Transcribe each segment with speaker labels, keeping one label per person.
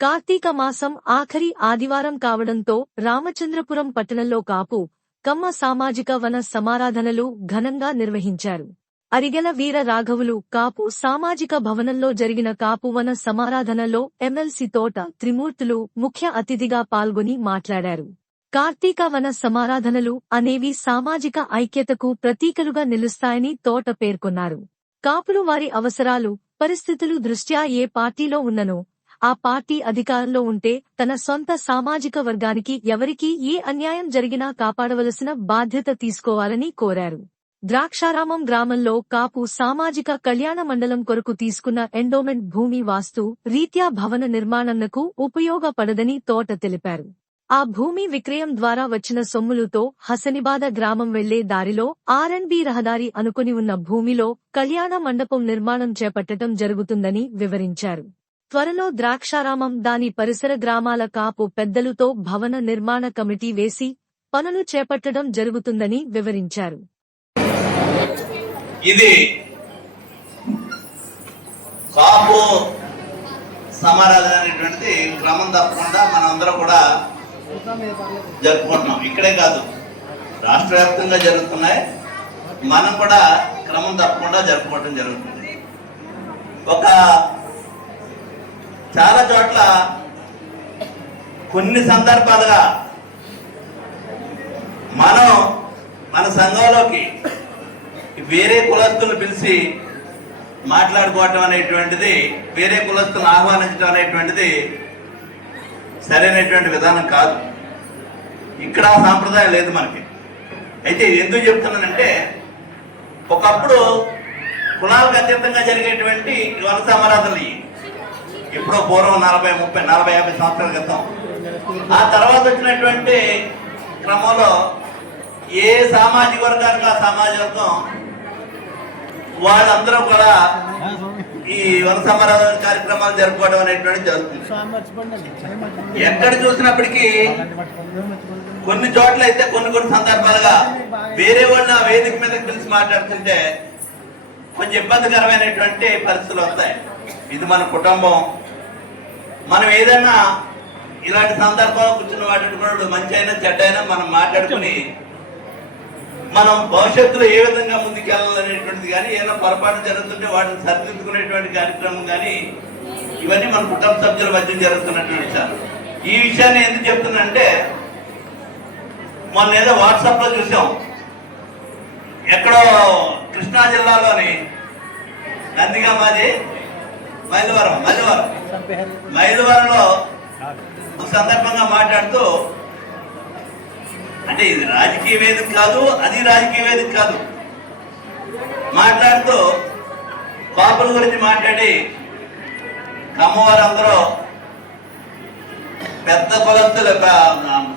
Speaker 1: కార్తీక మాసం ఆఖరి ఆదివారం కావడంతో రామచంద్రపురం పట్టణంలో కాపు కమ్మ సామాజిక వన సమారాధనలు ఘనంగా నిర్వహించారు. అరిగెల వీర రాఘవులు కాపు సామాజిక భవనంలో జరిగిన కాపు వన సమారాధనలో ఎమ్మెల్సీ తోట త్రిమూర్తులు ముఖ్య అతిథిగా పాల్గొని మాట్లాడారు. కార్తీక వన సమారాధనలు అనేవి సామాజిక ఐక్యతకు ప్రతీకలుగా నిలుస్తాయని తోట పేర్కొన్నారు. కాపులు వారి అవసరాలు పరిస్థితులు దృష్ట్యా ఏ పార్టీలో ఉన్ననో ఆ పార్టీ అధికారంలో ఉంటే తన సొంత సామాజిక వర్గానికి ఎవరికీ ఏ అన్యాయం జరిగినా కాపాడవలసిన బాధ్యత తీసుకోవాలని కోరారు. ద్రాక్షారామం గ్రామంలో కాపు సామాజిక కళ్యాణ మండలం కొరకు తీసుకున్న ఎండోమెంట్ భూమి వాస్తు రీత్యా భవన నిర్మాణంకు ఉపయోగపడదని తోట తెలిపారు. ఆ భూమి విక్రయం ద్వారా వచ్చిన సొమ్ములతో హసనిబాద గ్రామం వెళ్ళే దారిలో ఆర్ఎన్బి రహదారి అనుకుని ఉన్న భూమిలో కళ్యాణ మండపం నిర్మాణం చేపట్టడం జరుగుతుందని వివరించారు. త్వరలో ద్రాక్షారామం దాని పరిసర గ్రామాల కాపు పెద్దలతో భవన నిర్మాణ కమిటీ వేసి పనులు చేపట్టడం జరుగుతుందని వివరించారు.
Speaker 2: ఇది కాపు సమారాధన క్రమం తప్పకుండా మనందరం కూడా జరుపుకుంటున్నాం. ఇక్కడే కాదు రాష్ట్ర వ్యాప్తంగా జరుగుతున్నాయి. మనం కూడా క్రమం తప్పకుండా జరుపుకోవడం జరుగుతుంది. ఒక చాలా చోట్ల కొన్ని సందర్భాలుగా మనం మన సంఘంలోకి వేరే కులస్తులను పిలిచి మాట్లాడుకోవటం అనేటువంటిది వేరే కులస్తులను ఆహ్వానించడం అనేటువంటిది సరైనటువంటి విధానం కాదు ఇక్కడ సాంప్రదాయం లేదు మనకి అయితే ఎందుకు చెప్తున్నానంటే ఒకప్పుడు కులాలకు అత్యంతంగా జరిగేటువంటి వన సమారాధనలు ఇవి. ఎప్పుడో పూర్వం నలభై ముప్పై నలభై యాభై సంవత్సరాల క్రితం. ఆ తర్వాత వచ్చినటువంటి క్రమంలో ఏ సామాజిక వర్గానికి ఆ సమాజ వర్గం వాళ్ళందరూ కూడా ఈ వన సమారాధన కార్యక్రమాలు జరుపుకోవడం అనేటువంటి జరుగుతుంది. ఎక్కడ చూసినప్పటికీ కొన్ని చోట్ల అయితే కొన్ని కొన్ని సందర్భాలుగా వేరే వాళ్ళు ఆ వేదిక మీద పిలిచి మాట్లాడుతుంటే కొంచెం ఇబ్బందికరమైనటువంటి పరిస్థితులు వస్తాయి. ఇది మన కుటుంబం. మనం ఏదైనా ఇలాంటి సందర్భాలు కూర్చున్న వాటి మంచి అయినా చెడ్డ అయినా మనం మాట్లాడుకుని మనం భవిష్యత్తులో ఏ విధంగా ముందుకెళ్ళాలనేటువంటిది కానీ ఏదైనా పొరపాటు జరుగుతుంటే వాటిని సరిదిద్దుకునేటువంటి కార్యక్రమం కానీ ఇవన్నీ మన కుటుంబ సభ్యుల మధ్య జరుగుతున్నటువంటి విషయాలు. ఈ విషయాన్ని ఎందుకు చెప్తున్నంటే మొన్న ఏదో వాట్సాప్లో చూసాం. ఎక్కడో కృష్ణా జిల్లాలోని నందిగా మాది. మైలవరం మైలవరం మైలవరంలో సందర్భంగా మాట్లాడుతూ అంటే ఇది రాజకీయ వేదిక కాదు అది రాజకీయ వేదిక కాదు. మాట్లాడుతూ పాపల గురించి మాట్లాడి కమ్మవారందరూ పెద్ద కులస్తులు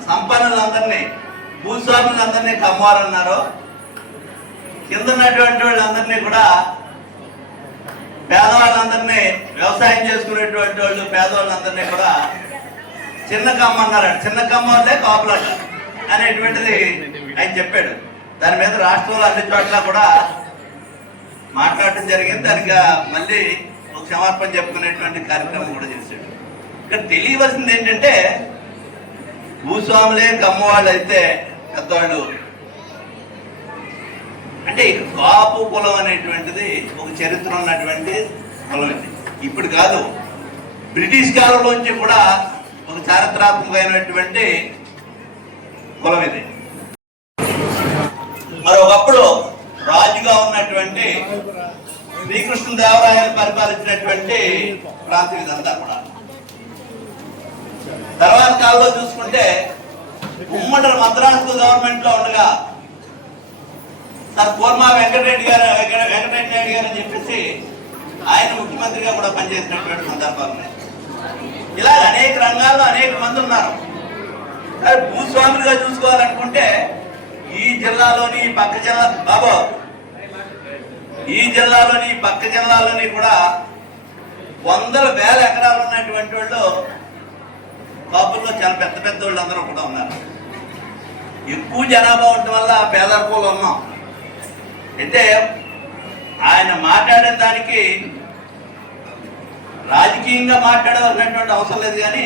Speaker 2: సంపన్నులందరినీ భూస్వాములందరినీ కమ్మవారు అన్నారు. కింద ఉన్నటువంటి వాళ్ళందరినీ కూడా పేదవాళ్ళందరినీ వ్యవసాయం చేసుకునేటువంటి వాళ్ళు పేదవాళ్ళందరినీ కూడా చిన్న కమ్మ అన్నారు చిన్న కమ్మ వాళ్ళే కాపులాట అనేటువంటిది ఆయన చెప్పాడు. దాని మీద రాష్ట్రంలో అన్ని చోట్ల కూడా మాట్లాడటం జరిగింది. దానికి మళ్ళీ ఒక క్షమార్పణ చెప్పుకునేటువంటి కార్యక్రమం కూడా చేశాడు. ఇక్కడ తెలియవలసింది ఏంటంటే భూస్వాములే కమ్మవాళ్ళు అయితే పెద్దవాళ్ళు అంటే కాపు కులం అనేటువంటిది ఒక చరిత్ర ఉన్నటువంటి కులం ఇది. ఇప్పుడు కాదు బ్రిటిష్ కాలంలోంచి కూడా ఒక చారిత్రాత్మకమైనటువంటి కులం ఇది. మరి ఒకప్పుడు రాజుగా ఉన్నటువంటి శ్రీకృష్ణదేవరాయలు పరిపాలించినటువంటి ప్రాంతం ఇదంతా కూడా. తర్వాత కాలంలో చూసుకుంటే ఉమ్మడి మద్రాసు గవర్నమెంట్లో ఉండగా సార్ కోర్మా వెంకటరెడ్డి గారు వెంకటరెడ్డి నాయుడు గారు అని చెప్పేసి ఆయన ముఖ్యమంత్రిగా కూడా పనిచేసినటువంటి సందర్భాలు ఉన్నాయి ఇలా అనేక రంగాల్లో అనేక మంది ఉన్నారు. సరే భూస్వాములుగా చూసుకోవాలనుకుంటే ఈ జిల్లాలోని పక్క జిల్లా బాబు ఈ జిల్లాలోని పక్క జిల్లాలోని కూడా వందల వేల ఎకరాలు ఉన్నటువంటి వాళ్ళు కాపుల్లో చాలా పెద్ద పెద్ద వాళ్ళు అందరూ కూడా ఉన్నారు. ఎక్కువ జనాభా ఉండటం వల్ల పేదరికంలో ఉన్నాం. అయితే ఆయన మాట్లాడిన దానికి రాజకీయంగా మాట్లాడవలసినటువంటి అవసరం లేదు కానీ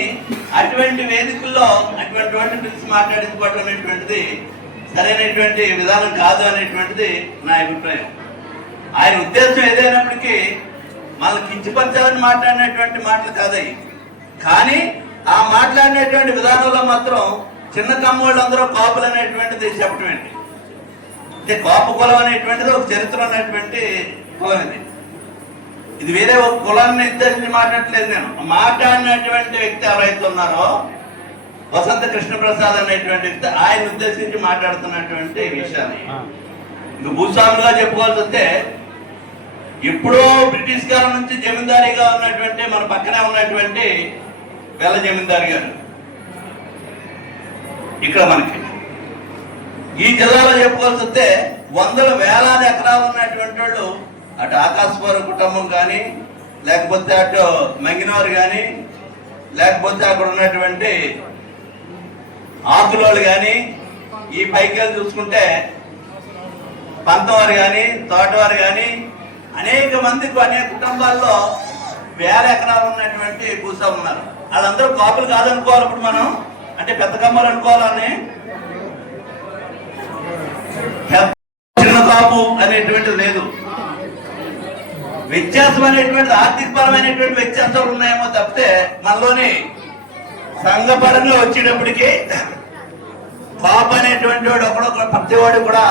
Speaker 2: అటువంటి వేదికల్లో అటువంటి పిలిచి మాట్లాడించుకోవడం అనేటువంటిది సరైనటువంటి విధానం కాదు అనేటువంటిది నా అభిప్రాయం. ఆయన ఉద్దేశం ఏదైనప్పటికీ మనల్ని కించపరచాలని మాట్లాడినటువంటి మాటలు కాదయి కానీ ఆ మాట్లాడినటువంటి విధానంలో మాత్రం చిన్న తమ్ముళ్ళందరూ కాపులు అనేటువంటిది చెప్పటమేంటి? అంటే కాపు కులం అనేటువంటిది ఒక చరిత్ర ఉన్నటువంటి కులం ఇది. ఇది వేరే ఒక కులాన్ని నిర్దేశించి మాట్లాడట్లేదు నేను. మాట్లాడినటువంటి వ్యక్తి ఎవరైతే ఉన్నారో వసంత కృష్ణప్రసాద్ అనేటువంటి వ్యక్తి ఆయన ఉద్దేశించి మాట్లాడుతున్నటువంటి విషయాన్ని. ఇంక భూస్వాములుగా చెప్పుకోవాల్సి వస్తే ఎప్పుడో బ్రిటిష్ కాలం నుంచి జమీందారీగా ఉన్నటువంటి మన పక్కనే ఉన్నటువంటి వెల్ల జమీందారి గారు. ఇక్కడ మనకి ఈ జిల్లాలో చెప్పుకోవాల్సి వస్తే వందల వేలాది ఎకరాలు ఉన్నటువంటి వాళ్ళు అటు ఆకాశవారి కుటుంబం కానీ లేకపోతే అటు మంగినవారు కానీ లేకపోతే అక్కడ ఉన్నటువంటి ఆకులోళ్ళు కానీ ఈ పైకి వెళ్ళి చూసుకుంటే పంతవారు కానీ తోటవారు కానీ అనేక మందికి అనేక కుటుంబాల్లో వేల ఎకరాలు ఉన్నటువంటి భూస్వాములు ఉన్నారు. వాళ్ళందరూ కాపులు కాదనుకోవాలి ఇప్పుడు మనం. అంటే పెద్ద కమ్మలు అనుకోవాలని మనస్తాపం అనేటువంటిది లేదు. వ్యత్యాసం అనేటువంటిది ఆర్థిక పరమైనటువంటి వ్యత్యాసాలు ఉన్నాయేమో తప్పితే మనలోని సంఘపరంగా వచ్చేటప్పటికి పాప అనేటువంటి వాడు ఒకడో ప్రతివాడు కూడా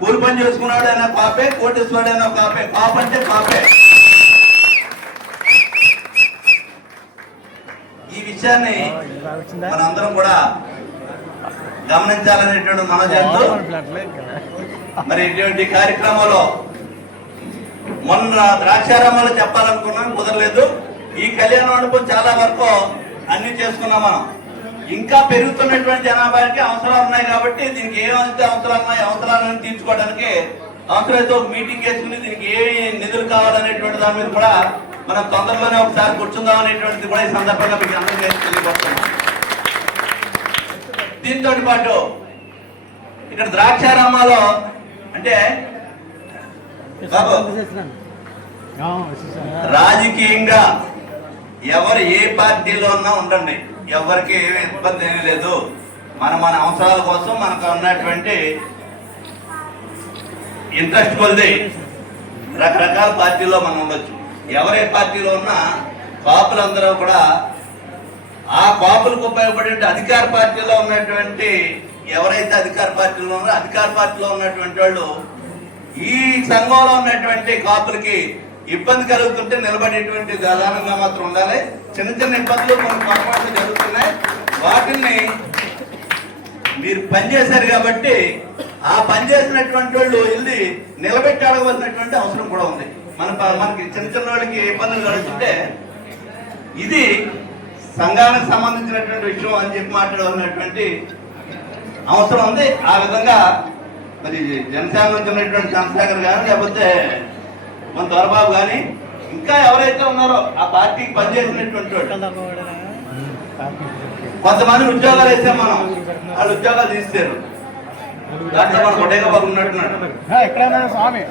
Speaker 2: కూలి పని చేసుకున్నాడైనా పాపే కోటేశ్వరుడైనా పాపే. పాప అంటే పాపే. ఈ విషయాన్ని మనందరం కూడా గమనించాలనేటువంటి మనోజంతో మరి ఇటువంటి కార్యక్రమంలో మొన్న ద్రాక్షారామాలు చెప్పాలనుకున్నాం కుదరలేదు. ఈ కళ్యాణ మండపం చాలా వరకు అన్ని చేసుకున్నాం మనం. ఇంకా పెరుగుతున్నటువంటి జనాభాకి అవసరాలు ఉన్నాయి కాబట్టి దీనికి ఏమైతే అవసరాలు ఉన్నాయి అవసరాలను తీర్చుకోవడానికి అవసరమైతే ఒక మీటింగ్ వేసుకుని దీనికి ఏ నిధులు కావాలనేటువంటి దాని మీద కూడా మనం తొందరలోనే ఒకసారి కూర్చుందాం అనేటువంటిది కూడా ఈ సందర్భంగా మీకు అందరికీ తెలియపడుతున్నాం దీంతో పాటు ఇక్కడ ద్రాక్షారామాలో అంటే రాజకీయంగా ఎవరు ఏ పార్టీలో ఉన్నా ఉండండి. ఎవరికి ఏమీ ఇబ్బంది ఏమీ లేదు. మన మన అవసరాల కోసం మనకు ఉన్నటువంటి ఇంట్రెస్ట్ కొలిది రకరకాల పార్టీలో మనం ఉండొచ్చు. ఎవరే పార్టీలో ఉన్నా కాపులందరూ కూడా ఆ కాపులకు ఉపయోగపడే అధికార పార్టీలో ఉన్నటువంటి ఎవరైతే అధికార పార్టీలో ఉన్నారో అధికార పార్టీలో ఉన్నటువంటి వాళ్ళు ఈ సంఘంలో ఉన్నటువంటి కాపులకి ఇబ్బంది కలుగుతుంటే నిలబడేటువంటి విధానంగా మాత్రం ఉండాలి. చిన్న చిన్న ఇబ్బందులు కొన్ని పొరపాట్లు జరుగుతున్నాయి. వాటిని మీరు పనిచేశారు కాబట్టి ఆ పనిచేసినటువంటి వాళ్ళు వెళ్ళి నిలబెట్టి అడగవలసినటువంటి అవసరం కూడా ఉంది. మన మనకి చిన్న చిన్న వాళ్ళకి ఇబ్బందులు కలుగుతుంటే ఇది సంఘానికి సంబంధించినటువంటి విషయం అని చెప్పి మాట్లాడవలసినటువంటి అవసరం ఉంది. ఆ విధంగా మరి జనసేన నుంచి ఉన్నటువంటి చంద్రశేఖర్ గారు లేకపోతే మన దొరబాబు కానీ ఇంకా ఎవరైతే ఉన్నారో ఆ పార్టీకి పనిచేసినటువంటి కొంతమంది ఉద్యోగాలు వేసాం మనం. వాళ్ళు ఉద్యోగాలు తీస్తారు దాంట్లో మనం కొట్టేగా బాబు ఉన్నట్టున్నాడు
Speaker 3: స్వామి.